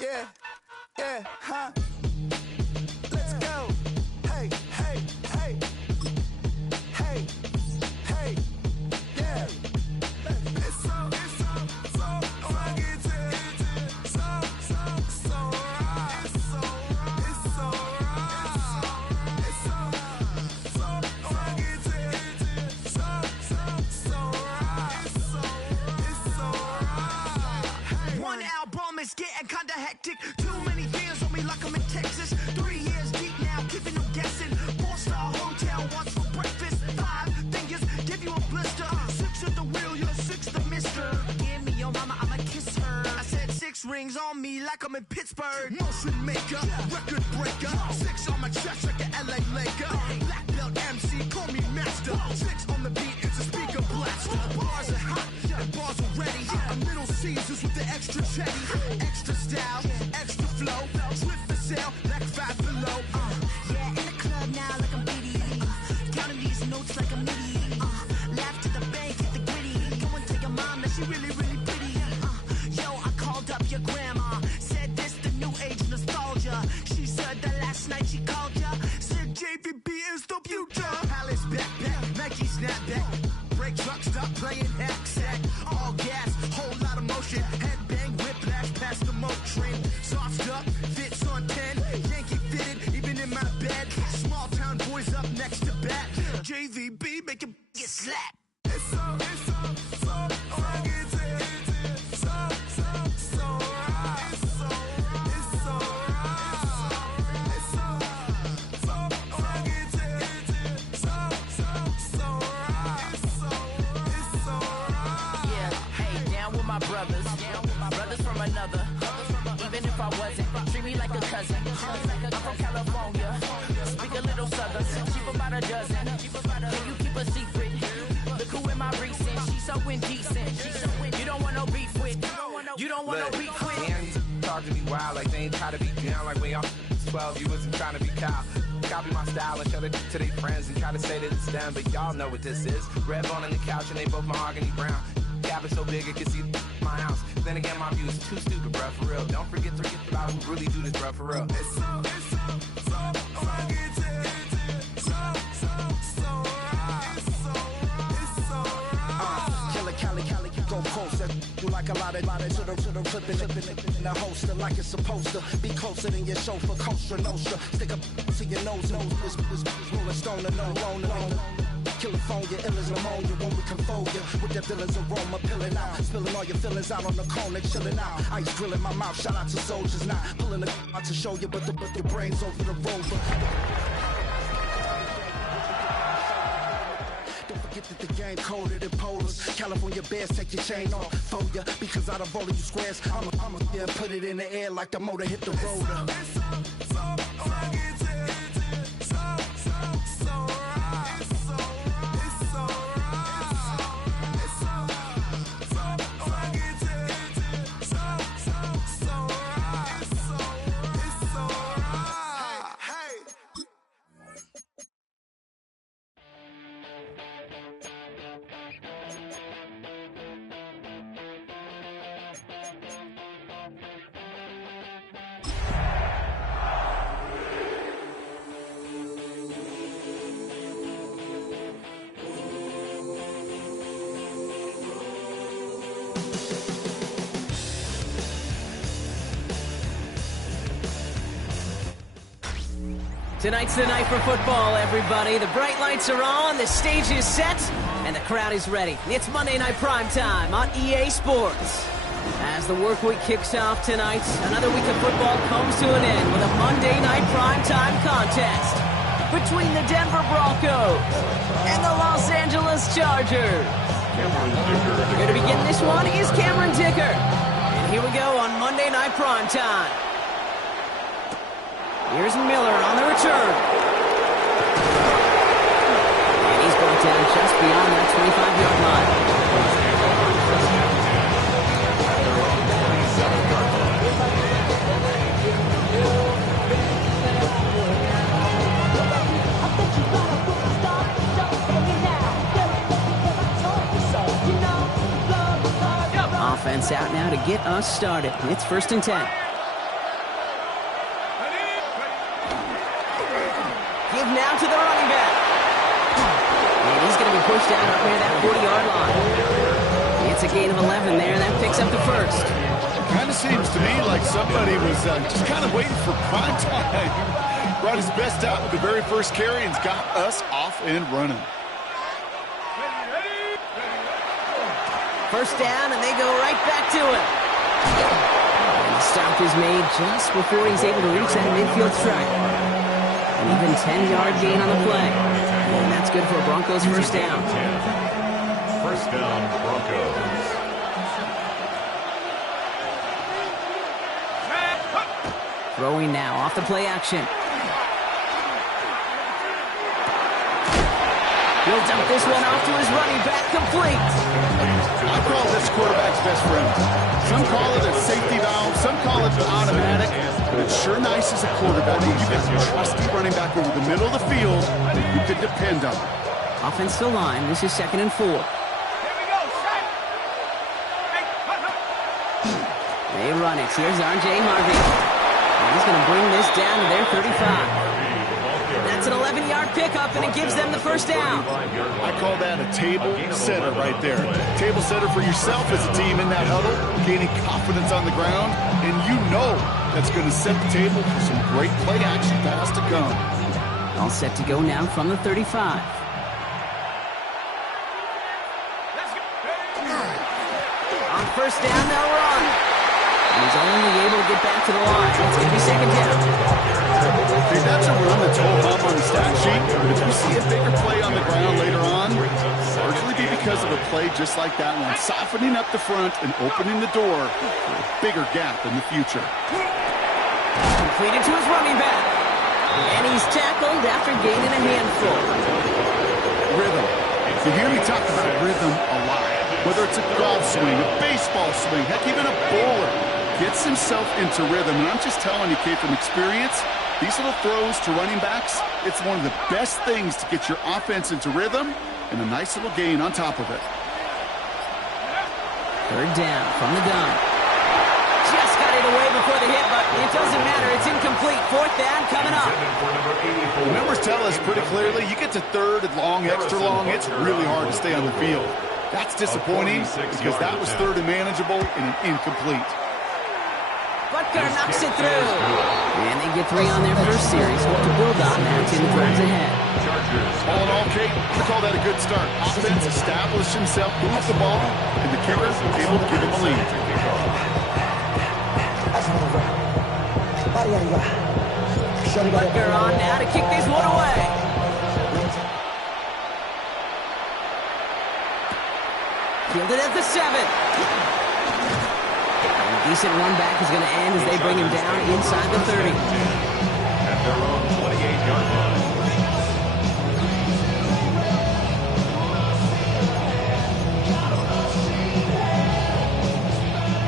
Yeah, yeah, huh? Let's go. Hey, hey, hey. Hey, hey, yeah. It's so rugged. So right. It's so rugged. It's so right. It's so right. One album is getting kinda hectic. Too many fans on me like I'm in Texas. 3 years deep now, keeping them guessing. 4-star hotel, what's for breakfast? 5 fingers, give you a blister. 6 at the wheel, you're 6 the mister. Give me your mama, I'ma kiss her. I said 6 rings on me like I'm in Pittsburgh. Motion maker, record breaker. 6 on my chest like an LA Laker. Black belt MC, call me master. 6 on the beat, it's a speaker blaster. Bars are hot, and bars are ready. A Middle Caesars with the extra chetty. Extra style, extra flow. Swift for sale, like 5 below. Yeah, in the club now like I'm BD. Counting these notes like I'm MIDI. Laugh to the bank, hit the gritty. Go and tell your mom that she really, really pretty. Yo, I called up your grandma. Said this the new age nostalgia. She said that last night she called ya. Said JVB is the future. Palace backpack, Nike snapback. Break truck, stop playing hack sack. All gas, whole lot of motion. Headbang, whiplash, past the moat train. Soft up, fits on 10. Yankee fitted, even in my bed. Small town boys up next to bat. JVB, make it get slapped. It's so rugged. So right. It's so right. It's so rugged. So right. It's so right. Yeah, hey, down with my brothers. Brothers from another. Even if I wasn't, treat me like a cousin. I'm from California. Speak a little southern. Cheap about a dozen. Can you keep a secret? Look who in my recent. She's so indecent. You don't want no beef with. You don't want no beef with. Damn, talk to me wild like they ain't try to be down like when y'all 12, you wasn't trying to be Kyle. Copy my style and show it to their friends and try to say that it's them, but y'all know what this is. Red bone on the couch and they both mahogany brown. Cabin so big it can see my house. Then again, my view is too stupid, bruh, for real. Don't forget about who really do this, bruh, for real. It's so rugged. So right. It's so right. Killer Cali, go closer. You like a lot of should've clipping in the holster like it's supposed to be closer than your chauffeur, Costa Nostra. Stick up to your nose, this rolling stone and no loner. California, ill as pneumonia when we confold you with that villain's aroma, pilling out, spilling all your feelings out on the corner, chilling out. Ice grilling my mouth, shout out to soldiers, not pulling the out to show you, but the brains over the rover. Don't forget that the game coded in polars. California bears take your chain off for ya, because out of all of you squares, I'ma yeah, put it in the air like the motor hit the rotor. It's so rugged. So right. It's so right. It's so rugged. So right. It's so right. Hey. Tonight's the night for football, everybody. The bright lights are on, the stage is set, and the crowd is ready. It's Monday Night Primetime on EA Sports. As the work week kicks off tonight, another week of football comes to an end with a Monday Night Primetime contest between the Denver Broncos and the Los Angeles Chargers. Here to begin this one is Cameron Dicker. And here we go on Monday Night Primetime. Here's Miller on the return. And he's brought down just beyond that 25-yard line. Offense out now to get us started. It's 1st and 10. now to the running back. And he's going to be pushed out up near that 40-yard line. It's a gain of 11 there, and that picks up the first. Kind of seems to me like somebody was just kind of waiting for prime time. Brought his best out with the very first carry and got us off and running. First down, and they go right back to it. And the stop is made just before he's able to reach that midfield strike. An even 10-yard gain on the play. And that's good for a Broncos first down. First down, Broncos. Throwing now off the play action. He'll dump this one off to his running back, complete. I call this quarterback's best friend. Some call it a safety valve, some call it an automatic, but it's sure nice as a quarterback. You got a trusty running back over the middle of the field that you can depend on. Offensive line, this is 2nd and 4. They run it. Here's R.J. Harvey. And he's going to bring this down to their 35. That's an 11-yard pickup, and it gives them the first down. I call that a table setter right there. Table setter for yourself as a team in that huddle, gaining confidence on the ground, and you know that's going to set the table for some great play action pass to come. All set to go now from the 35. On first down, they'll run. And he's only able to get back to the line. It's going to be 2nd down. See, that's a run that's hold up on the stat sheet, but if you see a bigger play on the ground later on, largely be because of a play just like that one, softening up the front and opening the door for a bigger gap in the future. Completed to his running back. And he's tackled after gaining a handful. Rhythm. You hear me talk about rhythm a lot. Whether it's a golf swing, a baseball swing, heck, even a bowler gets himself into rhythm. And I'm just telling you, Kate, from experience, these little throws to running backs, it's one of the best things to get your offense into rhythm and a nice little gain on top of it. Third down from the gun. Just got it away before the hit, but it doesn't matter. It's incomplete. Fourth down coming up. The numbers tell us pretty clearly, you get to third and long, extra long, it's really hard to stay on the field. That's disappointing because that was third and manageable and an incomplete. Butker knocks it through. And they get 3 on their first series. Hope to build on that in the drives ahead. All in all, Kate, I call that a good start. Offense established himself, moved the ball, and the kicker was able to give him the lead. Butker on now to kick this one away. Fielded at the 7. Decent run back is going to end as they bring him down inside the 30. At their own 28-yard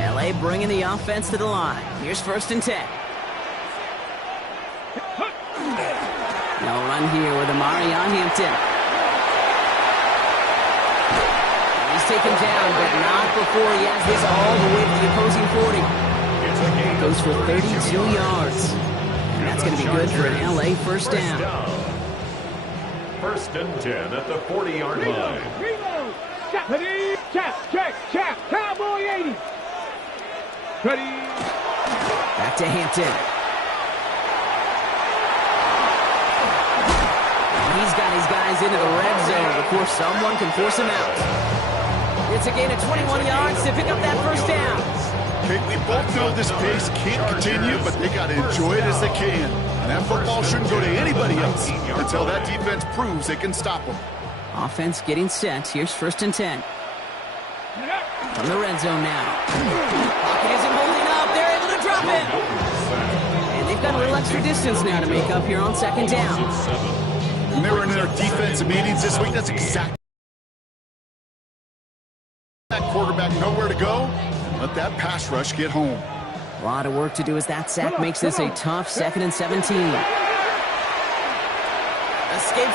line. LA bringing the offense to the line. Here's 1st and 10. No run here with Amari on Hampton. He's taken down, but not before he has this all the way to the opposing 40. Goes for 32 yards. And that's going to be good for an LA first down. 1st and 10 at the 40-yard line. Ready, check, Cowboy 80. Ready. Back to Hampton. He's got his guys into the red zone before someone can force him out. It's a gain of 21 yards to pick up that first down. Okay, we both know this pace can't continue, but they got to enjoy it as they can. And that football shouldn't go to anybody else until that defense proves they can stop them. Offense getting set. Here's 1st and 10. From the red zone now. Pocket isn't holding up. They're able to drop it. And they've got a little extra distance now to make up here on 2nd down. When they were in their defensive meetings this week, that's exactly that quarterback nowhere to go. Let that pass rush get home. A lot of work to do as that sack makes this a tough 2nd and 17. Escapes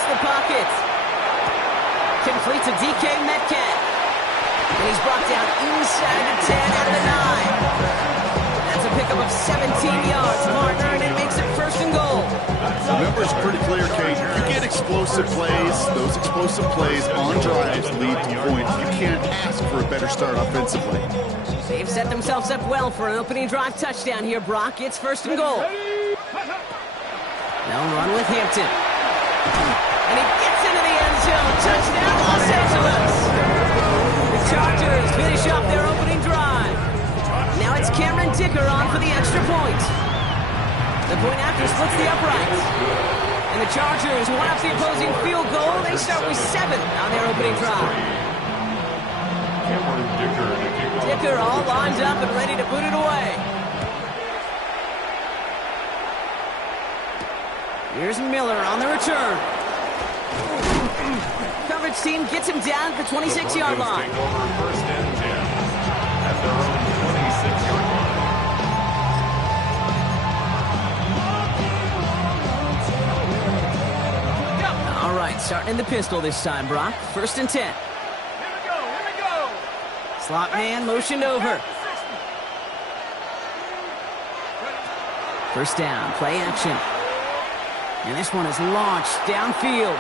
the pocket. Complete to DK Metcalf. And he's brought down inside the 10 out of the 9. That's a pickup of 17 yards, partner, and it makes it 1st and goal. The numbers is pretty clear, Kate. You get explosive plays. Those explosive plays on drives lead to points. You can't ask for a better start offensively. They've set themselves up well for an opening drive touchdown here, Brock. It's 1st and goal. They'll run with Hampton. And he gets into the end zone. Touchdown, Los Angeles. The Chargers finish off their opening drive. Now it's Cameron Dicker on for the extra point. The point after splits the uprights. And the Chargers one up the opposing field goal. They start with 7 on their opening drive. Dicker all lined up and ready to put it away. Here's Miller on the return. Coverage team gets him down at the 26-yard line. Take over 1st and 10 at their own 26-yard line. All right, starting in the pistol this time, Brock. 1st and 10. Here we go. Slot man motioned over. 1st down, play action. And this one is launched downfield.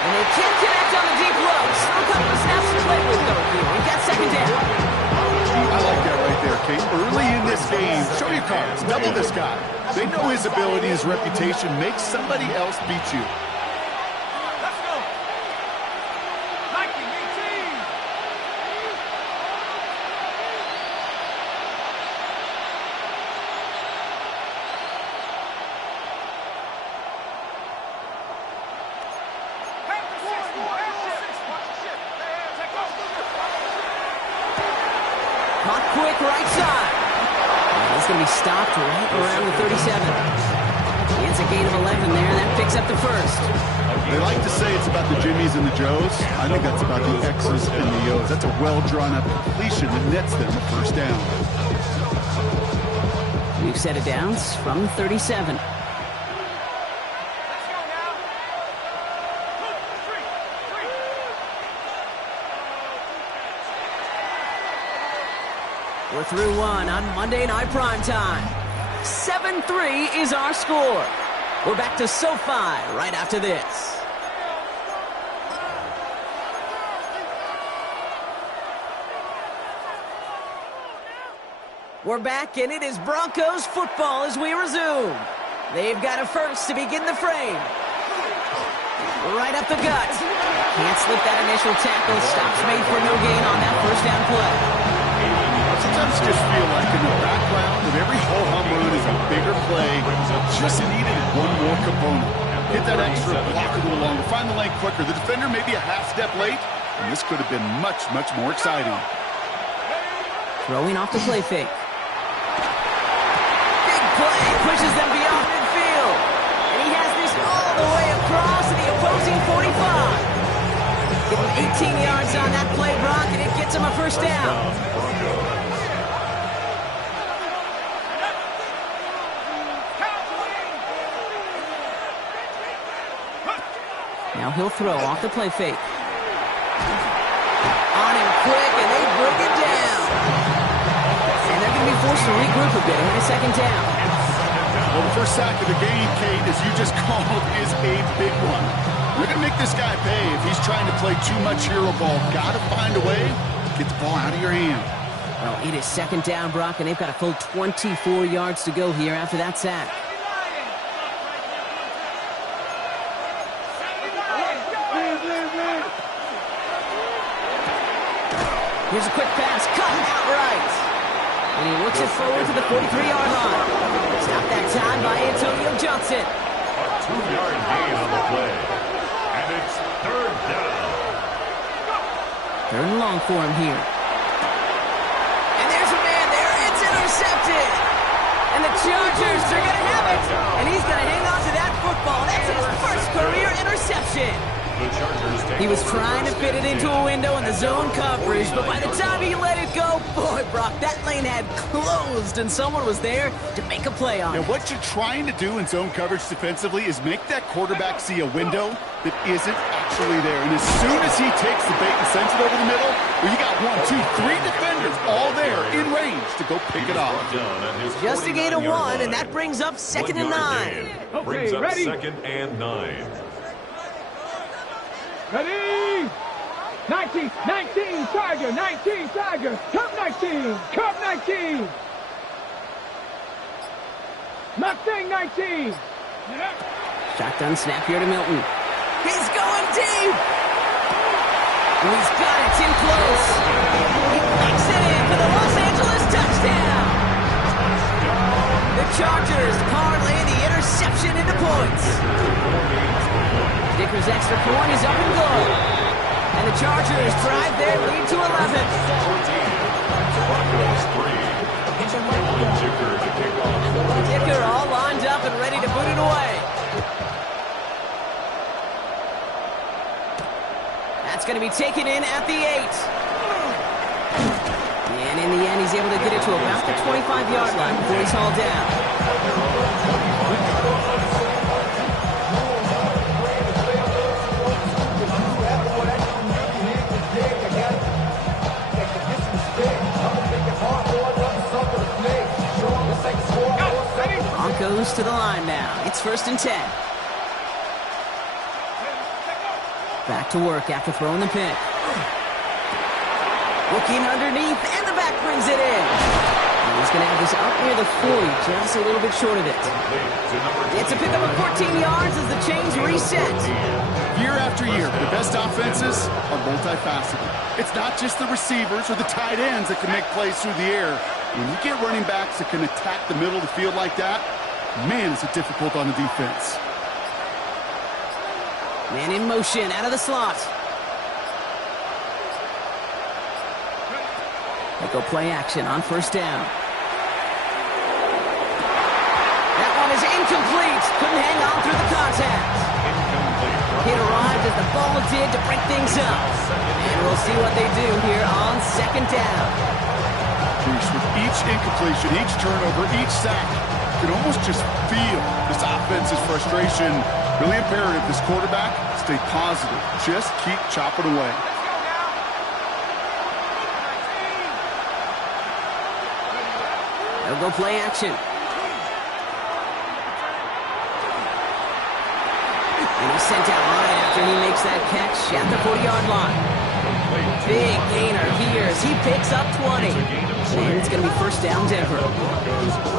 And they can't connect on the deep low. Still a couple of snaps to play with, though, here. We've got 2nd down. I like that right there, Kate. Early in this game, show your cards. Double this guy. They know his ability, his reputation. Make somebody else beat you. Let's go. Nike 18. Caught quick right side. And he's going to be stopped right around the 37. It's a gain of 11 there. That picks up the 1st. They like to say it's about the Jimmies and the Joes. I think that's about the X's and the O's. That's a well-drawn-up completion that nets them a 1st down. New set of downs from 37. We're through one on Monday Night Primetime. 7-3 is our score. We're back to SoFi right after this. We're back, and it is Broncos football as we resume. They've got a 1st to begin the frame. Right up the gut. Can't slip that initial tackle. Stops made for no gain on that 1st down play. Sometimes just feel like in the background of every ho-hum run is a bigger play. Just needed one more component. Hit that extra, block a little longer, find the lane quicker. The defender may be a half step late, and this could have been much, much more exciting. Throwing off the play fake. Big play pushes them beyond midfield. And he has this all the way across to the opposing 45. Give him 18 yards on that play, Brock, and it gets him a 1st down. Now he'll throw off the play fake. On him quick, and they bring it down. And they're going to be forced to regroup a bit in the 2nd down. Well, the 1st sack of the game, Kate, as you just called, is a big one. We're going to make this guy pay if he's trying to play too much hero ball. Got to find a way to get the ball out of your hand. Well, it is 2nd down, Brock, and they've got a full 24 yards to go here after that sack. Here's a quick pass, cut outright. And he looks it forward to the 43-yard line. Stopped that time by Antonio Johnson. A 2-yard gain on the play. And it's 3rd down. 3rd and long for him here. And there's a man there. It's intercepted. And the Chargers are going to have it. And he's going to hang on to that football. That's his 1st career interception. He was trying to fit it into a window in the zone coverage, but by the time he let it go, boy, Brock, that lane had closed, and someone was there to make a play on it. And what you're trying to do in zone coverage defensively is make that quarterback see a window that isn't actually there. And as soon as he takes the bait and sends it over the middle, where you got 1, 2, 3 defenders all there in range to go pick it off. Just a gain of 1, and that brings up 2nd and 9. Brings up ready? 2nd and 9. Ready? 19, Tiger, 19, Tiger. Cub 19, Cub 19. Mustang 19. Shotgun snap here to Milton. He's going deep. And he's got it. It's in close. He makes it in for the Los Angeles touchdown. The Chargers parlay the interception into points. Dicker's extra point is up and good. And the Chargers drive their lead to 11. Dicker all lined up and ready to put it away. That's going to be taken in at the 8. And in the end, he's able to get it to about the 25-yard line before he's hauled down. Broncos to the line now. It's 1st and 10. Back to work after throwing the pick. Looking underneath, and the back brings it in. And he's going to have this up near the 40, just a little bit short of it. It's a pickup of 14 yards as the chains reset. Year after year, the best offenses are multifaceted. It's not just the receivers or the tight ends that can make plays through the air. When you get running backs that can attack the middle of the field like that, man, is it difficult on the defense. Man in motion, out of the slot. They go play action on 1st down. That one is incomplete. Couldn't hang on through the contact. Hit arrived as the ball did to break things up. And we'll see what they do here on 2nd down. With each incompletion, each turnover, each sack, you can almost just feel this offense's frustration. Really imperative, this quarterback, stay positive. Just keep chopping away. They'll go play action. And he's sent out right after he makes that catch at the 40-yard line. Big gainer here as he picks up 20. And it's going to be 1st down Denver.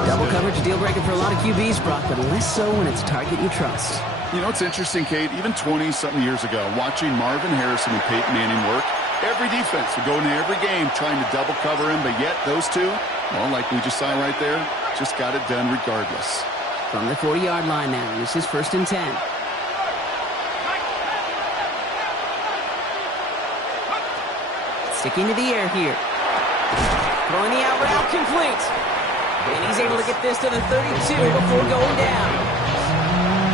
Double coverage, a deal breaker for a lot of QBs, Brock, but less so when it's a target you trust. You know, it's interesting, Kate, even 20-something years ago, watching Marvin Harrison and Peyton Manning work, every defense would go into every game trying to double cover him, but yet those two, well, like we just saw right there, just got it done regardless. From the 40-yard line now, this is 1st and 10. Sticking to the air here. Throwing the out route complete. And he's able to get this to the 32 before going down.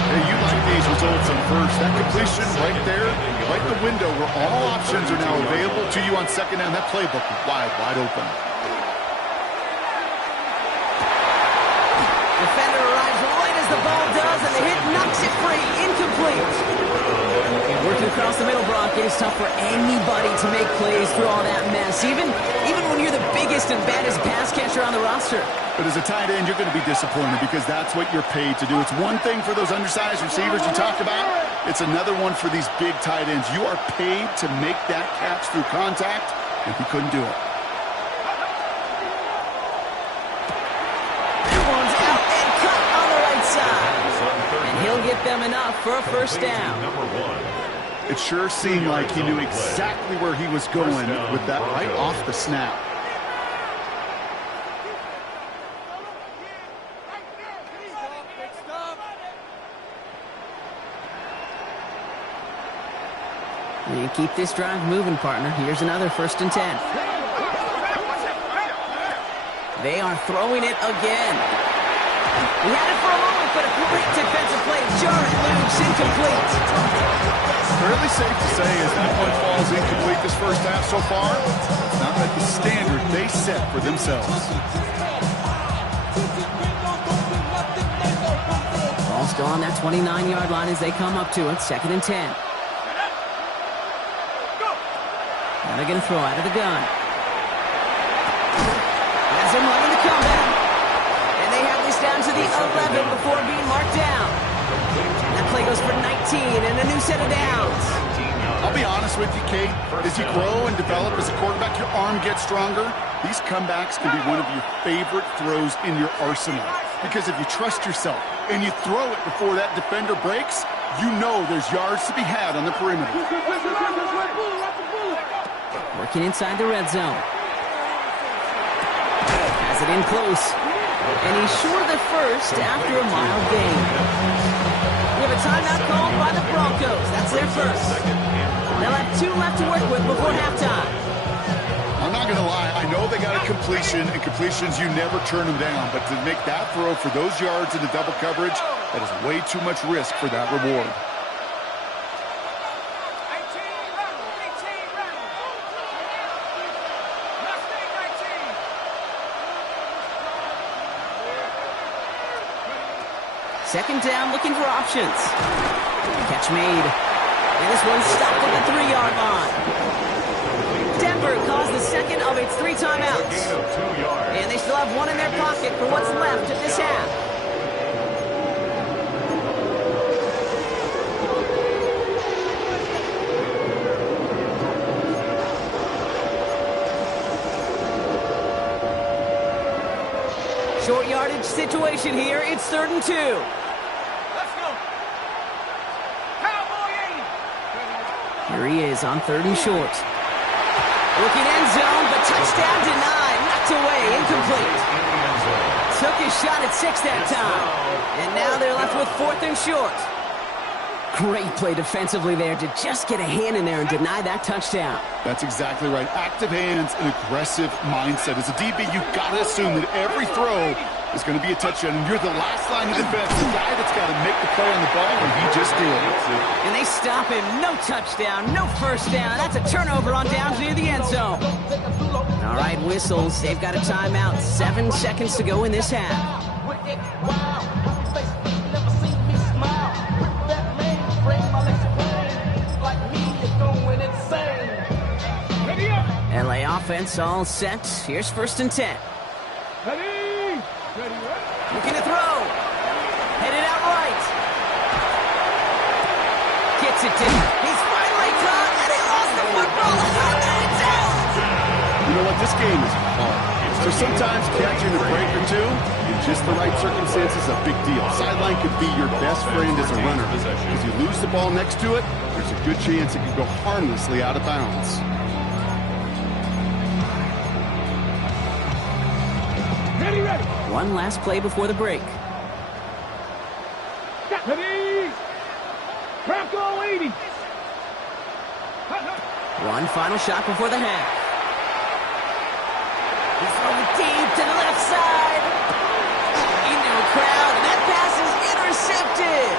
Hey, you like these results on 1st. That completion right there, right in the window where all options are now available to you on 2nd down. That playbook is wide open. Defender arrives right as the ball does, and the hit knocks it free. Incomplete. Working across the middle, Brock, it is tough for anybody to make plays through all that mess, even when you're the biggest and baddest pass catcher on the roster. But as a tight end, you're going to be disappointed because that's what you're paid to do. It's one thing for those undersized receivers you talked about. It's another one for these big tight ends. You are paid to make that catch through contact, and he couldn't do it. That one's out and cut on the right side. And he'll get them enough for a 1st down. It sure seemed like he knew exactly where he was going with that right off the snap. You keep this drive moving, partner. Here's another 1st and 10. They are throwing it again. We had it for a moment, but a great defensive play. Jarrett loose, incomplete. Fairly safe to say as that one falls incomplete this 1st half so far, it's not at the standard they set for themselves. Ball still on that 29-yard line as they come up to it. 2nd and 10. Now they're going to throw out of the gun. Has him running the comeback. And they have this down to the 11 before being marked down. That play goes for 19 and a new set of downs. I'll be honest with you, Kate. As you grow and develop as a quarterback, your arm gets stronger. These comebacks can be one of your favorite throws in your arsenal. Because if you trust yourself and you throw it before that defender breaks, you know there's yards to be had on the perimeter. Working inside the red zone. Has it in close. And he's short of the first after a mild gain. We have a timeout called by the Broncos. That's their first. They'll have 2 left to work with before halftime. I'm not going to lie. I know they got a completion, and completions, you never turn them down. But to make that throw for those yards in the double coverage, that is way too much risk for that reward. Second down, looking for options. Catch made. And this one's stopped at the 3-yard line. Denver caused the second of its 3 timeouts. And they still have 1 in their pocket for what's left of this half. Short yardage situation here. It's 3rd and 2. Let's go. Cowboy 80. Here he is on 3rd and short. Looking end zone, but touchdown denied. Knocked away, incomplete. Took his shot at 6 that time. And now they're left with 4th and short. Great play defensively there to just get a hand in there and deny that touchdown. That's exactly right. Active hands and aggressive mindset. As a DB, you've got to assume that every throw is going to be a touchdown. And you're the last line of defense, the guy that's got to make the play on the ball, and he just did. And they stop him. No touchdown, no first down. That's a turnover on downs near the end zone. All right, whistles. They've got a timeout. 7 seconds to go in this half. LA offense all set. Here's 1st and 10. Ready? Looking to throw. Headed out right. Gets it to. He's finally caught, and he lost the football. You know what? This game is hard. So sometimes catching a break or two in just the right circumstances is a big deal. Sideline could be your best friend as a runner. If you lose the ball next to it, there's a good chance it could go harmlessly out of bounds. Ready. One last play before the break. Ready. Bronco 80. One final shot before the half. He's throwing deep to the left side. Into a crowd, and that pass is intercepted.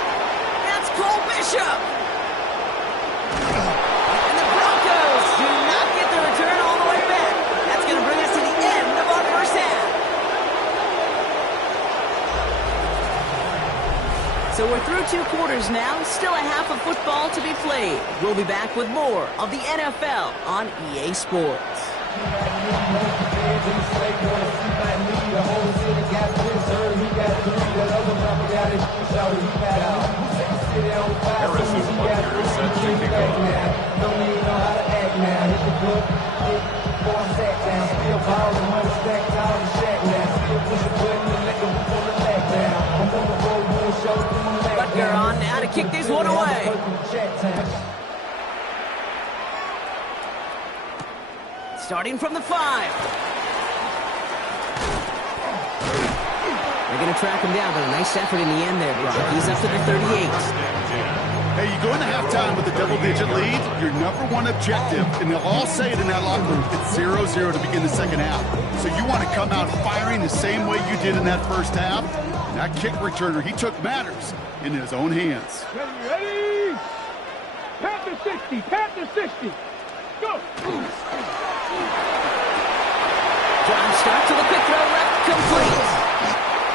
That's Cole Bishop. And the Broncos do not get the return all the way back. That's going to bring us to the end of our first half. So we're through 2 quarters now. Still a half of football to be played. We'll be back with more of the NFL on EA Sports. Harrison Butker is set to kick Butker on now to kick this one away. Starting from the 5. They're going to track him down, but a nice effort in the end there, Brock. He's up to the 38. Hey, you go into halftime with a double-digit lead, your number 1 objective, and they'll all say it in that locker room, it's 0-0 to begin the second half. So you want to come out firing the same way you did in that first half. And that kick returner, he took matters in his own hands. Ready. Panther 60. Panther 60. Go. Drive start to the quick throw left, complete.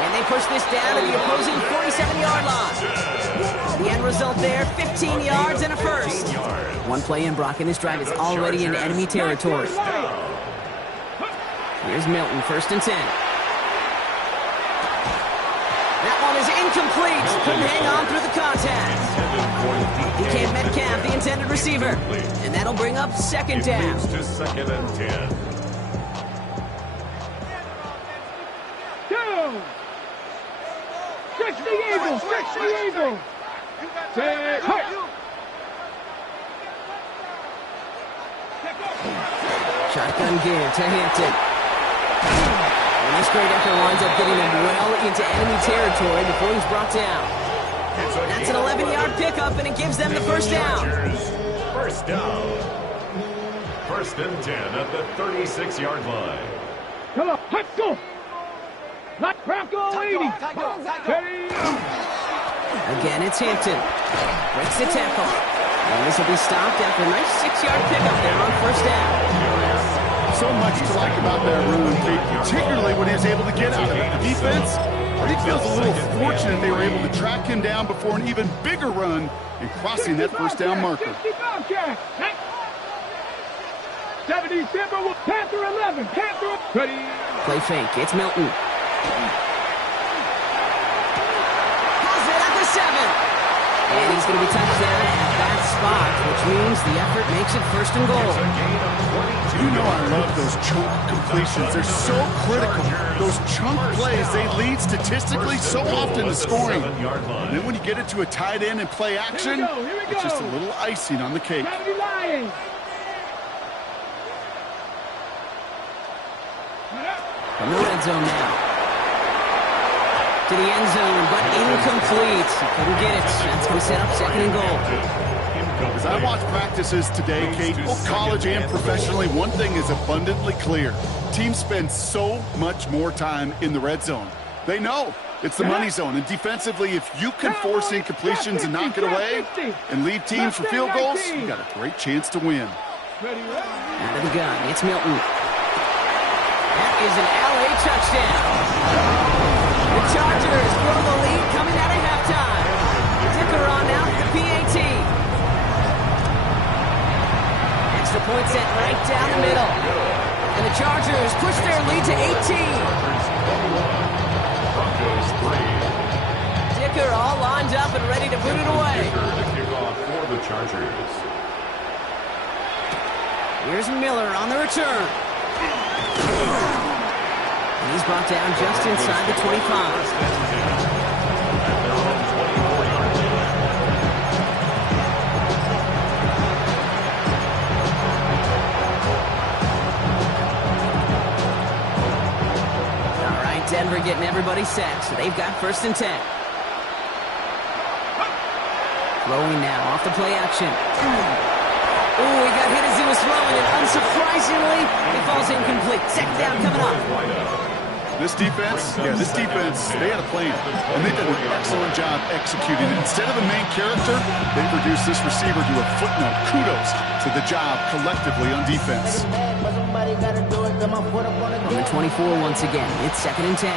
And they push this down to the opposing 47-yard line. The end result there, 15 yards and a first. 15 yards. One play in, Brock, and his drive is already in enemy territory. Here's Milton, 1st and 10. That one is incomplete. Couldn't hang on through the contact. DK Metcalf, the intended receiver. And that'll bring up 2nd down. To 2nd and 10. 2. 60 Eagles, 60 Eagles. Shotgun give to Hampton. And this great effort winds up getting him well into enemy territory before he's brought down. That's an 11-yard pickup, and it gives them the 1st down. First down. 1st and 10 at the 36-yard line. Come on, let's go. Not Bronco 80. Ready? Again, it's Hampton. Breaks the tackle. And this will be stopped after a nice 6-yard pickup there on 1st down. So much to like about that run, Kate, particularly when he was able to get out of it. The defense, I think, feels a little fortunate they were able to track him down before an even bigger run and crossing that 1st down marker. 70 Timber, Panther 11, Panther ready. Play fake, it's Milton. Has it at the 7. And he's going to be touched down at that spot, which means the effort makes it 1st and goal. You know I love those chunk completions. They're so critical. Those chunk plays, they lead statistically so often to scoring. And then when you get it to a tight end and play action, it's just a little icing on the cake. From the red zone now. To the end zone, but incomplete. Couldn't get it. That's going to set up 2nd and goal. As I watch practices today, Kate, both college and professionally, one thing is abundantly clear. Teams spend so much more time in the red zone. They know it's the money zone. And defensively, if you can force incompletions and knock it away and lead teams for field goals, you got a great chance to win. Out of the gun, it's Milton. That is an LA touchdown. The Chargers grow the lead coming out of halftime. Dicker on now for the PAT. Extra point set right down the middle. And the Chargers push their lead to 18. Dicker all lined up and ready to boot it away. The kickoff for the Chargers. Here's Miller on the return. And he's brought down just inside the 25. All right, Denver getting everybody set, so they've got 1st and 10. Throwing now off the play action. Oh, he got hit as he was throwing, and unsurprisingly, he falls incomplete. 2nd down coming up. This defense, they had a plan, and they did an excellent job executing it. Instead of a main character, they reduced this receiver to a footnote. Kudos to the job collectively on defense. On the 24 once again, it's 2nd and 10.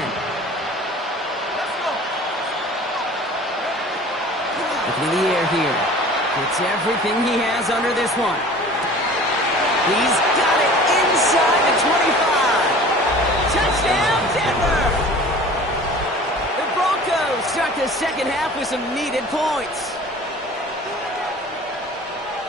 Looking in the air here. It's everything he has under this one. He's got it inside the 25. Touchdown, Denver! The Broncos start the 2nd half with some needed points.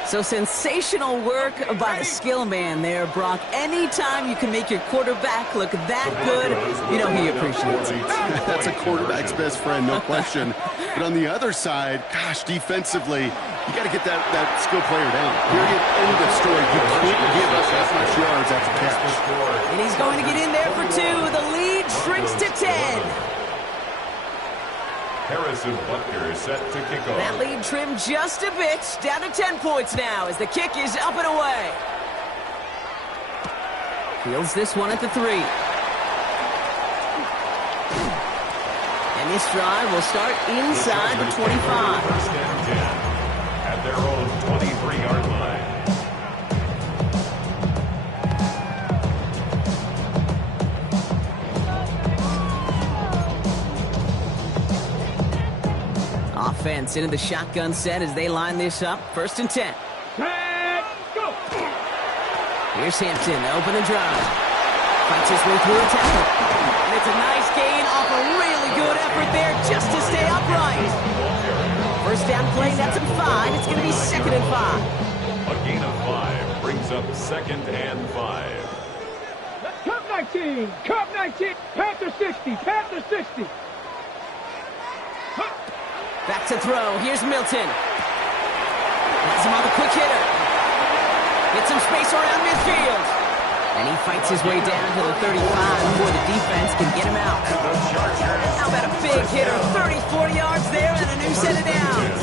So sensational work by the skill man there, Brock. Anytime you can make your quarterback look that good, you know he appreciates it. That's a quarterback's best friend, no question. But on the other side, gosh, defensively, you got to get that skill player down. Period. End of story. You can't give us that much yards after catch. And he's going to get in there for 2. The lead shrinks to 10. Harrison Butker set to kick off. That lead trimmed just a bit, down to 10 points now as the kick is up and away. Fields this one at the 3. And this drive will start inside the 25. 1st and 10 at their own 23-yard line. Offense defense into the shotgun set as they line this up. 1st and 10. Set, go! Here's Hampton, open and drive. Fights his way through a tackle. And it's a nice gain off a really good effort there just to stay upright. 1st down play, that's a 5. It's going to be 2nd and 5. A gain of 5 brings up 2nd and 5. Cup 19, Cup 19, Panther 60, Panther 60. Back to throw. Here's Milton. Has him on the quick hitter. Gets some space around midfield. And he fights his way down to the 35 before the defense can get him out. How about a big hitter? 34 yards there and a new set of downs.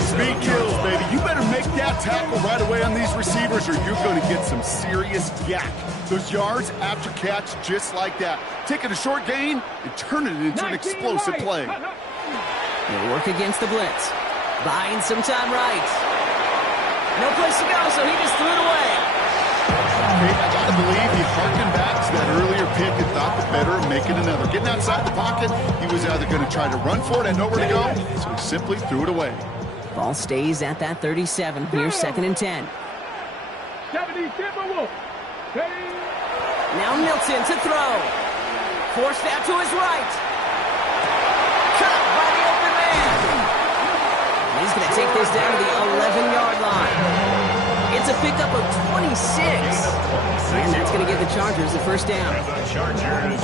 Speed kills, baby. You better make that tackle right away on these receivers or you're going to get some serious yak. Those yards after catch just like that. Taking a short gain and turning it into an explosive play. He'll work against the blitz. Buying some time right. No place to go, so he just threw it away. Okay, I gotta believe he harkened back to that earlier pick and thought the better of making another. Getting outside the pocket, he was either going to try to run for it and nowhere to go, so he simply threw it away. Ball stays at that 37. Here's 2nd and 10. 70 Timberwolves. Now Milton to throw. Forced out to his right. Cut by the open man. And he's going to take this down to the 11-yard line. It's a pickup of 26. And that's going to give the Chargers the 1st down.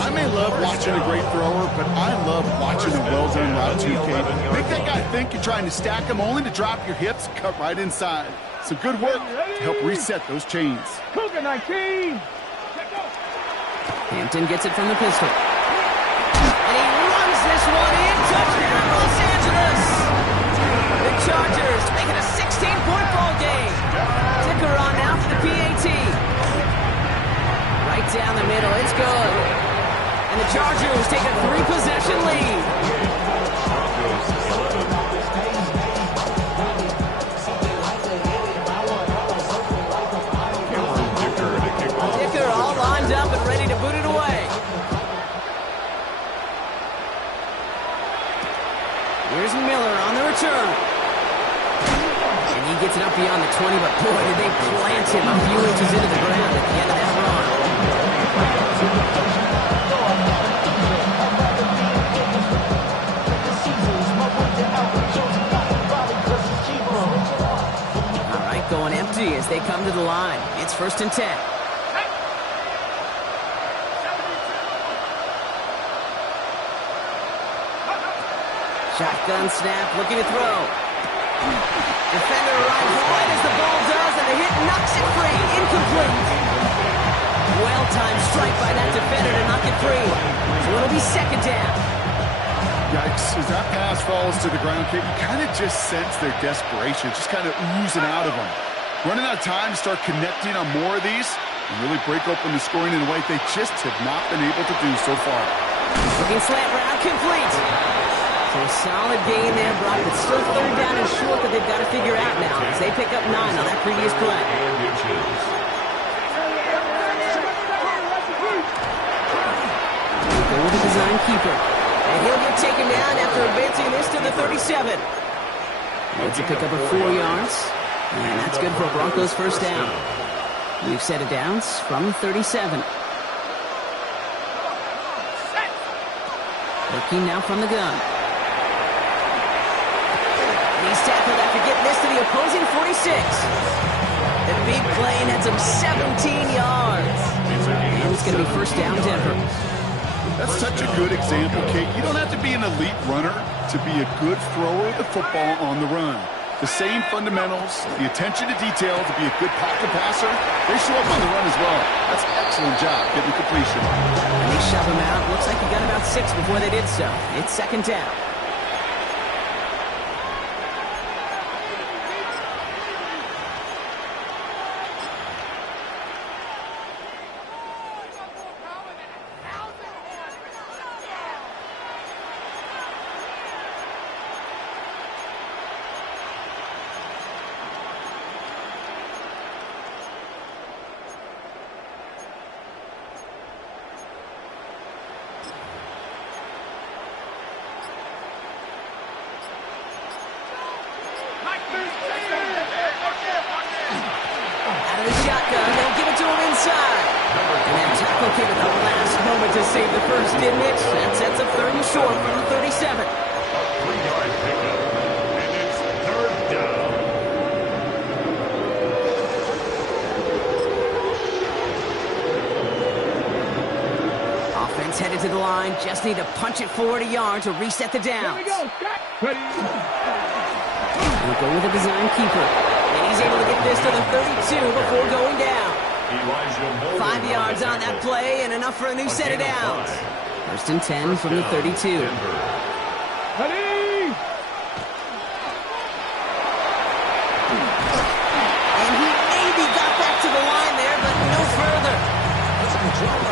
I may love watching a great thrower, but I love watching a well-done route too, Kate. Make that guy think you're trying to stack him only to drop your hips, cut right inside. Some good work to help reset those chains. Cougar 19. Hampton gets it from the pistol. And he runs this one in. Touchdown, Los Angeles. The Chargers make it a 16-point ball game. Ticker on now for the PAT. Right down the middle. It's good. And the Chargers take a 3-possession lead. Dicker all lined up and ready to boot it away. Here's Miller on the return. And he gets it up beyond the 20, but boy, did they plant him a few inches into the ground at the end of that run. All right, going empty as they come to the line. It's 1st and 10. Shotgun snap, looking to throw. Defender arrives right as the ball does, and the hit knocks it free. Incomplete. Well-timed strike by that defender to knock it free. So it'll be 2nd down. Yikes, as that pass falls to the ground, Kate, you kind of just sense their desperation, just kind of oozing out of them. Running out of time to start connecting on more of these and really break open the scoring in a way they just have not been able to do so far. Looking slant route, complete. So a solid gain there, Brock, but still 3rd down and short that they've got to figure out now as they pick up 9 on that previous play. Go with the design keeper. And he'll get taken down after advancing this to the 37. It's a pickup of 4 yards. And that's good for Broncos' 1st down. We've set it downs from 37. Working now from the gun. He's tackled after getting this to the opposing 46. The big play nets him 17 yards. And it's going to be 1st down Denver. That's such a good example, Kate. You don't have to be an elite runner to be a good thrower of the football on the run. The same fundamentals, the attention to detail to be a good pocket passer, they show up on the run as well. That's an excellent job getting completion. And they shove him out. Looks like he got about 6 before they did so. It's 2nd down. moment to save the first, didn't it? That sets up 3rd and short from the 37. 3-yard pickup. And it's 3rd down. Offense headed to the line. Just need to punch it forward a yard to reset the downs. Here we go. Ready. We'll go with a design keeper. And he's able to get this to the 32 before going down. 5 yards on that play and enough for a new set of downs. 1st and 10 from the 32. Ready. And he maybe got back to the line there, but no further.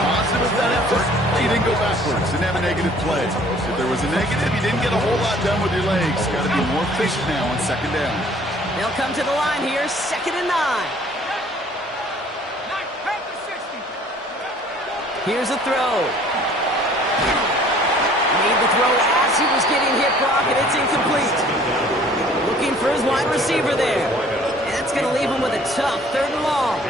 Positive with that effort. He didn't go backwards. Didn't have a negative play. If there was a negative, you didn't get a whole lot done with your legs. Got to be more efficient now on 2nd down. They'll come to the line here, 2nd and 9. Here's a throw. Made the throw as he was getting hit, Brock, and it's incomplete. Looking for his wide receiver there. And that's going to leave him with a tough 3rd and long.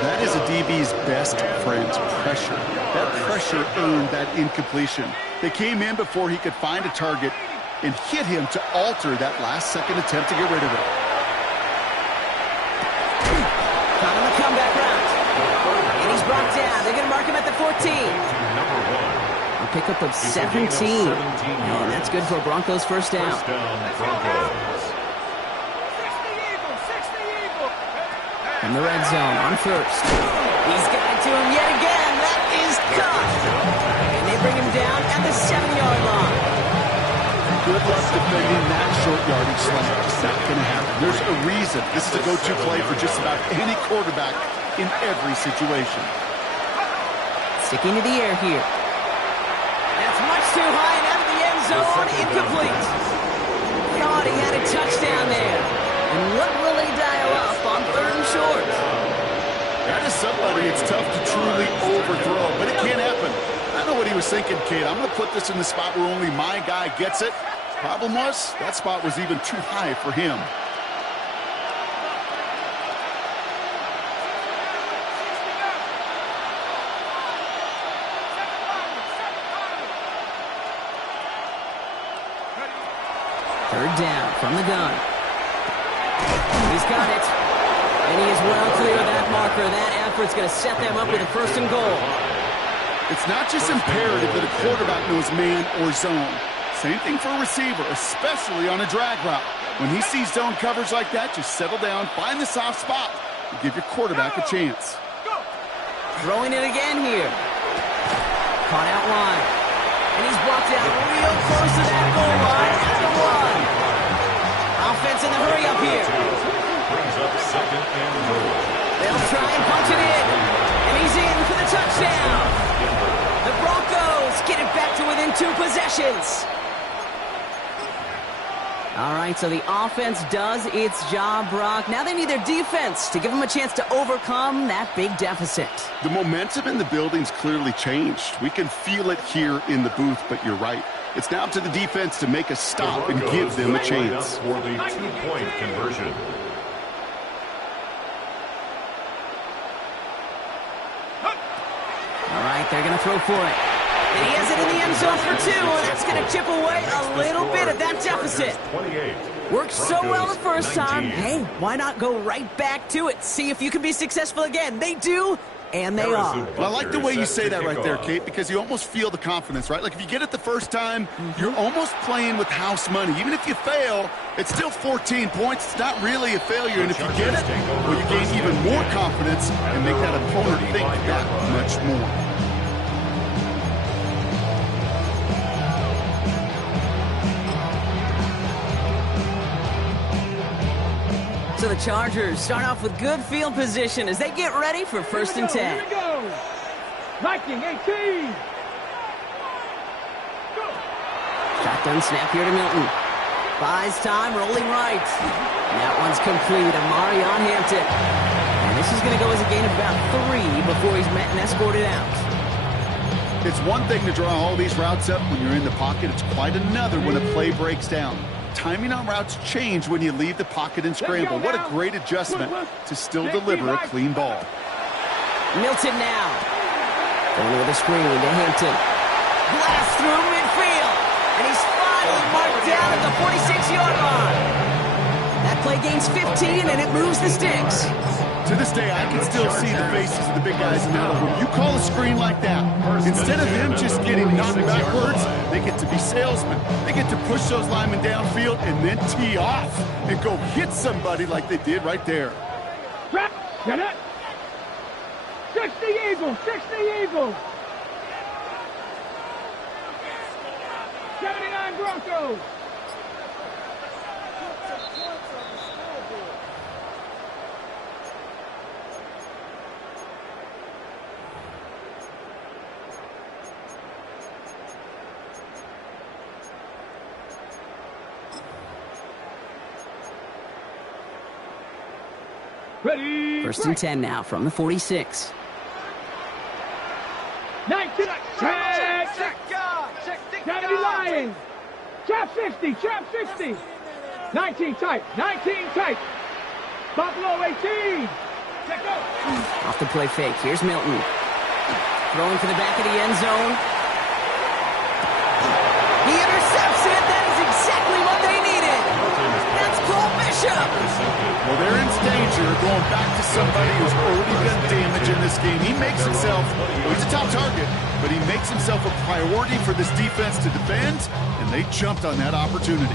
That is a DB's best friend, pressure. That pressure earned that incompletion. They came in before he could find a target and hit him to alter that last-second attempt to get rid of it. Caught on the comeback route. And he's brought down. They're going to mark him at the 14. A pickup of 17. And that's good for Broncos' 1st down. Broncos. From the red zone on 1st. He's got it to him yet again. That is caught. And they bring him down at the 7-yard line. Good luck defending that short yardage slot. It's not going to happen. There's a reason. This is a go-to play for just about any quarterback in every situation. Sticking to the air here. That's much too high and out of the end zone. Incomplete. Thought he had a touchdown there. And what will they dial up on 3rd and short? That is somebody it's tough to truly overthrow, but it can't happen. I know what he was thinking, Kate. I'm going to put this in the spot where only my guy gets it. Problem was, that spot was even too high for him. Third down from the gun. He's got it. And he is well clear of that marker. That effort's going to set them up with a 1st and goal. It's not just imperative that a quarterback knows man or zone. Same thing for a receiver, especially on a drag route. When he sees zone coverage like that, just settle down, find the soft spot, and give your quarterback a chance. Throwing it again here. Caught out wide. And he's brought down real close to that goal line at the 1. Offense in the hurry up here. Brings up 2nd and goal. They'll try and punch it in. And he's in for the touchdown. The Broncos get it back to within 2 possessions. All right, so the offense does its job, Brock. Now they need their defense to give them a chance to overcome that big deficit. The momentum in the building's clearly changed. We can feel it here in the booth, but you're right. It's now up to the defense to make a stop and give them a chance. For the 2-point conversion. All right, they're going to throw for it. And he has it in the end zone for 2, and that's going to chip away a little bit of that deficit. Worked so well the first time. Hey, why not go right back to it? See if you can be successful again. They do, and they are. Well, I like the way you say that right there, Kate, because you almost feel the confidence, right? Like if you get it the first time, you're almost playing with house money. Even if you fail, it's still 14 points. It's not really a failure. And if you get it, well, you gain even more confidence and make that opponent think that much more. So the Chargers start off with good field position as they get ready for 1st and 10. Here we go. Viking 18. Shotgun snap here to Milton. Buys time, rolling right. And that one's complete. Amari on Hampton. And this is going to go as a gain of about 3 before he's met and escorted out. It's one thing to draw all these routes up when you're in the pocket. It's quite another when a play breaks down. Timing on routes change when you leave the pocket and scramble. What a great adjustment to still deliver a clean ball. Milton now. Going with a screen to Hampton. Blast through midfield. And he's finally marked down at the 46-yard line. That play gains 15, and it moves the sticks. To this day, I can still see the faces of the big guys in the huddle room. You call a screen like that, instead of them just getting knocked backwards, they get to be salesmen. They get to push those linemen downfield and then tee off and go hit somebody like they did right there. Trap, get it. 60 Eagles, 60 Eagles. 79 Broncos. Ready. First and 10 now from the 46. 19, check, 70 Lions, trap 60, 19 tight, Buffalo 18, check out. Off the play fake, here's Milton. Throwing to the back of the end zone. He intercepts it, that is exactly what they needed. That's Cole Bishop. Well, they're in danger going back to somebody who's already done damage in this game. He makes himself, well, he's a top target, but he makes himself a priority for this defense to defend, and they jumped on that opportunity.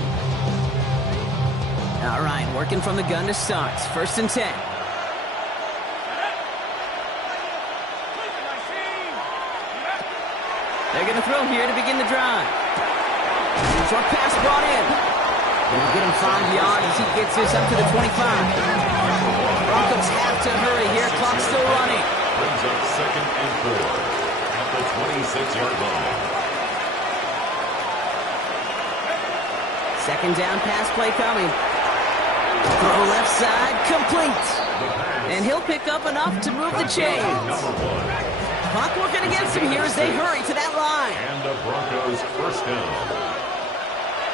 All right, working from the gun to start. First and 10. They're going to throw here to begin the drive. Short pass brought in. Gonna get him 5 yards as he gets this up to the 25. Broncos have to hurry here. Clock still running. Brings up 2nd and 4 at the 26-yard line. Second down pass play coming. Throw left side, complete. And he'll pick up enough to move the chains. Clock working against him here as they hurry to that line. And the Broncos first down.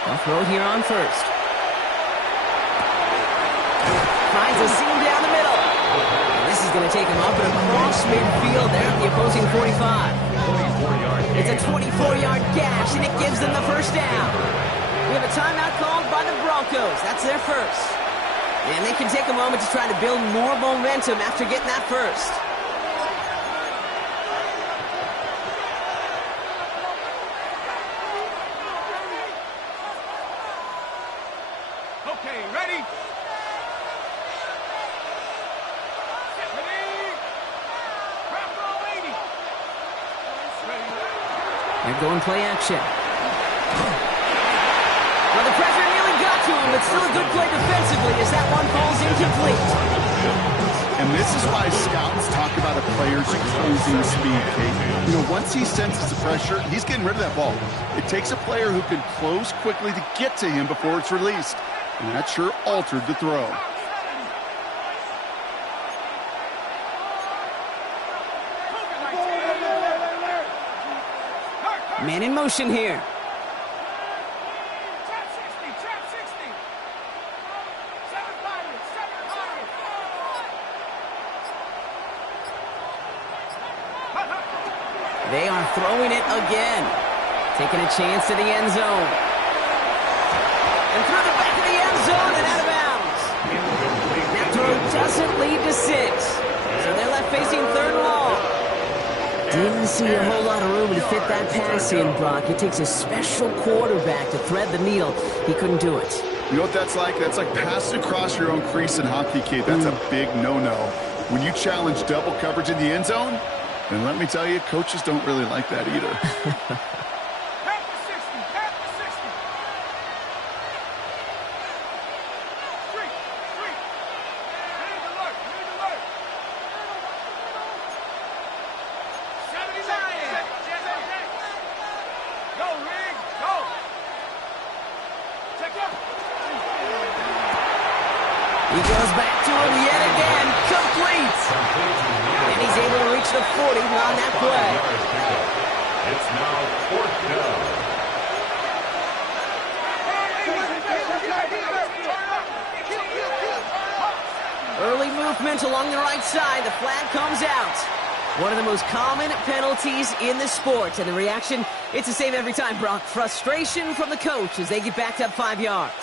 They'll throw here on first. Finds a seam down the middle. And this is going to take him up and across midfield there at the opposing 45. It's a 24-yard gash, and it gives them the first down. We have a timeout called by the Broncos. That's their first. And they can take a moment to try to build more momentum after getting that first. Okay, ready? They're going play action. Well, the pressure nearly got to him, but still a good play defensively as that one falls incomplete. And this is why scouts talk about a player's closing speed, Kate. You know, once he senses the pressure, he's getting rid of that ball. It takes a player who can close quickly to get to him before it's released. And that sure altered the throw. Man in motion here. Trap 60, trap 60. 7 Pirates, 7 Pirates. They are throwing it again. Taking a chance to the end zone. And through the back of the end zone and out of bounds. That throw doesn't lead to 6. So they're left facing third and long. Didn't see a whole lot of room to fit that pass in, Brock. It takes a special quarterback to thread the needle. He couldn't do it. You know what that's like? That's like passing across your own crease in hockey, Kate. That's a big no-no. When you challenge double coverage in the end zone, then let me tell you, coaches don't really like that either. He goes back to him yet again, complete. And he's able to reach the 40 on that play. It's now 4th down. Early movement along the right side. The flag comes out. One of the most common penalties in the sport. And the reaction, it's the same every time, Brock. Frustration from the coach as they get backed up 5 yards.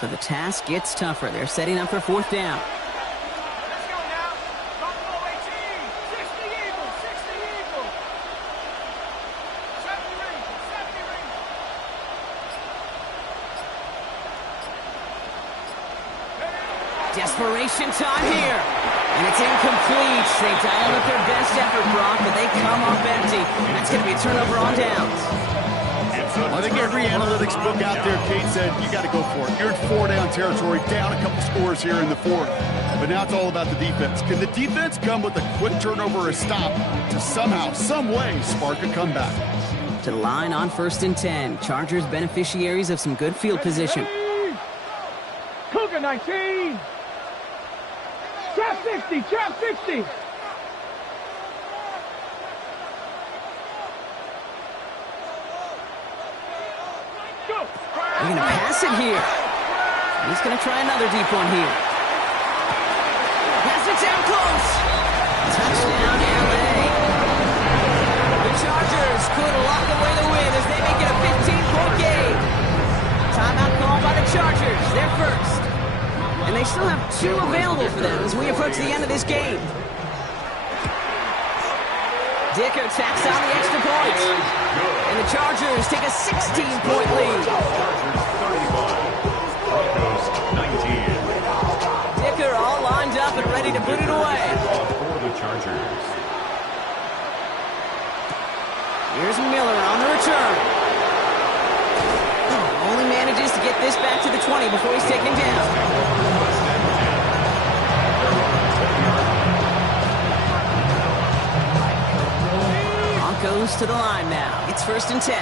So the task gets tougher. They're setting up for 4th down. Let's go now. Buffalo 18. 60 Eagles. 60 Eagles. 70 Rangers. 70 Rangers. Desperation time here. And it's incomplete. They dialed up their best effort, Brock, but they come up empty. That's going to be a turnover on downs. I think every analytics book out there, Kate, said you got to go for it. You're in 4-down territory, down a couple scores here in the 4th. But now it's all about the defense. Can the defense come with a quick turnover or a stop to somehow, some way, spark a comeback? To the line on 1st and 10. Chargers beneficiaries of some good field position. Cougar 19. Trap 60. Trap 60. They're going to pass it here. He's going to try another deep one here. Pass it down close. Touchdown, LA. The Chargers could lock away the win as they make it a 15-point game. Timeout called by the Chargers. They're first. And they still have 2 available for them as we approach the end of this game. Dicker tacks on the extra point. And the Chargers take a 16-point lead. Broncos 19. Dicker all lined up and ready to put it away. For the Chargers. Here's Miller on the return. Only manages to get this back to the 20 before he's taken down. Goes to the line now. It's 1st and 10.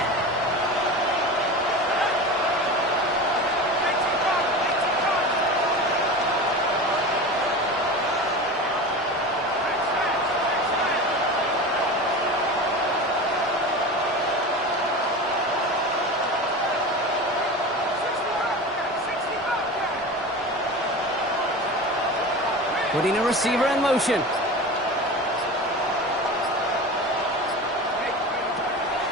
Putting a receiver in motion.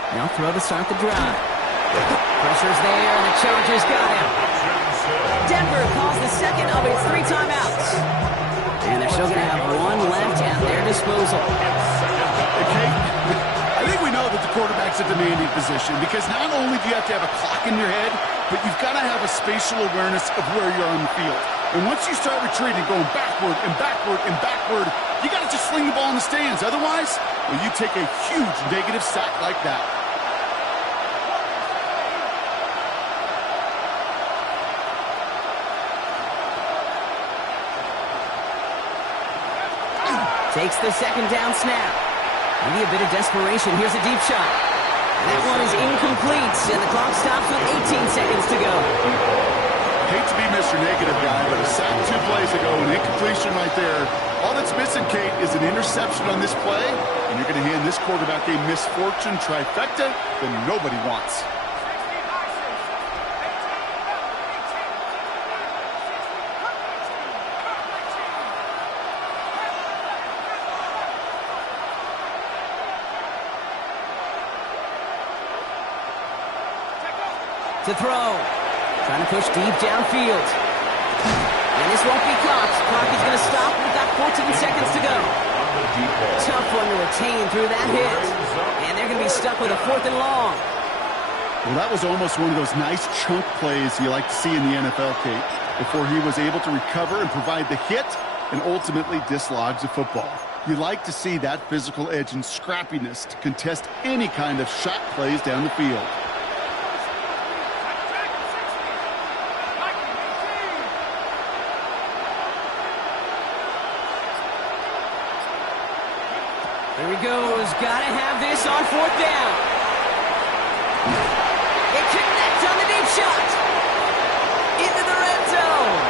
Now throw to start the drive. Pressure's there, and the Chargers got him. Denver calls the second of its 3 timeouts. And they're still going to have 1 left at their disposal. Okay. I think we know that the quarterback's a demanding position because not only do you have to have a clock in your head, but you've got to have a spatial awareness of where you're on the field. And once you start retreating, going backward and backward and backward, you got to just sling the ball in the stands. Otherwise, well, you take a huge negative sack like that. Takes the 2nd down snap. Maybe a bit of desperation. Here's a deep shot. That one is incomplete, and the clock stops with 18 seconds to go. Hate to be Mr. Negative guy, but a sack 2 plays ago, an incompletion right there. All that's missing, Kate, is an interception on this play, and you're going to hand this quarterback a misfortune trifecta that nobody wants. To throw. Trying to push deep downfield. And this won't be caught. Clock is going to stop. We've got 14 seconds to go. Tough one to retain through that hit. And they're going to be stuck with a 4th and long. Well, that was almost one of those nice chunk plays you like to see in the NFL, Kate, before he was able to recover and provide the hit and ultimately dislodge the football. You like to see that physical edge and scrappiness to contest any kind of shot plays down the field. Here he goes. Gotta have this on 4th down. They connect on the deep shot. Into the red zone.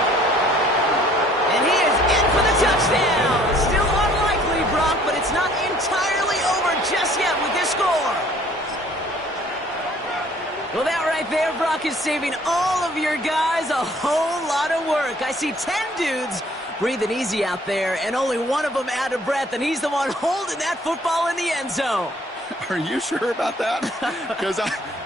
And he is in for the touchdown. Still unlikely, Brock, but it's not entirely over just yet with this score. Well, that right there, Brock, is saving all of your guys a whole lot of work. I see 10 dudes breathing easy out there, and only one of them out of breath, and he's the one holding that football in the end zone. Are you sure about that? Because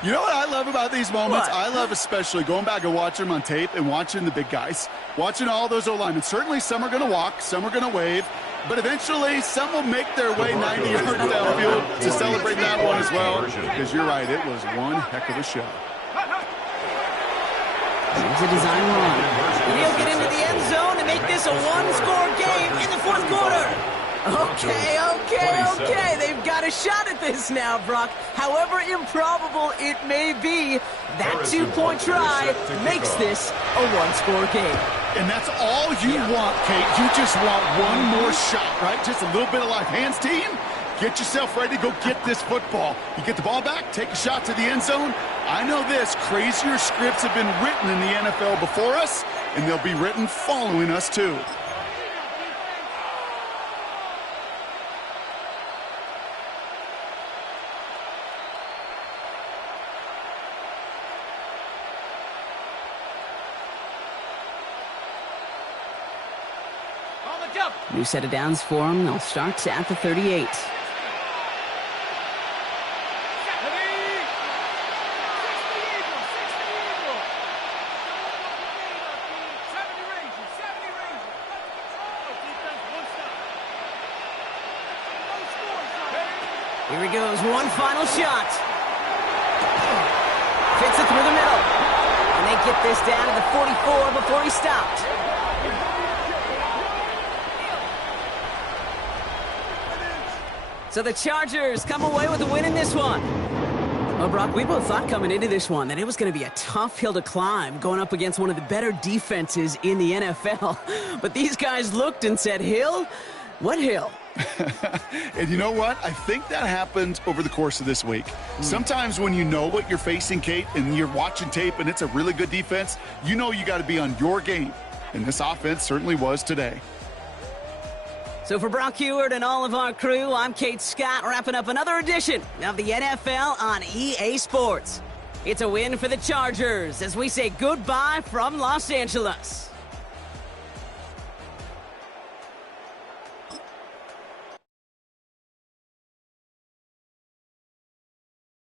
you know what I love about these moments? What? I love especially going back and watching them on tape and watching the big guys, watching all those O-linemen. Certainly some are going to walk, some are going to wave, but eventually some will make their way 90 yards downfield to celebrate that one as well. Because you're right, it was one heck of a show. It's a design run. And he'll get into the end zone and make this a one-score game in the fourth quarter. Okay. They've got a shot at this now, Brock. However improbable it may be, that 2-point try makes this a one-score game. And that's all you want, Kate. You just want one more shot, right? Just a little bit of life. Hands, team, get yourself ready to go get this football. You get the ball back, take a shot to the end zone. I know this, crazier scripts have been written in the NFL before us, and they'll be written following us too. New set of downs for them. They'll start at the 38. Here he goes, one final shot. Fits it through the middle. And they get this down to the 44 before he stopped. So the Chargers come away with a win in this one. Well, Brock, we both thought coming into this one that it was going to be a tough hill to climb going up against one of the better defenses in the NFL. But these guys looked and said, Hill? What hill? And you know what? I think that happened over the course of this week. Sometimes when you know what you're facing, Kate, and you're watching tape and it's a really good defense, you know you got to be on your game. And this offense certainly was today. So for Brock Huard and all of our crew, I'm Kate Scott, wrapping up another edition of the NFL on EA Sports. It's a win for the Chargers as we say goodbye from Los Angeles.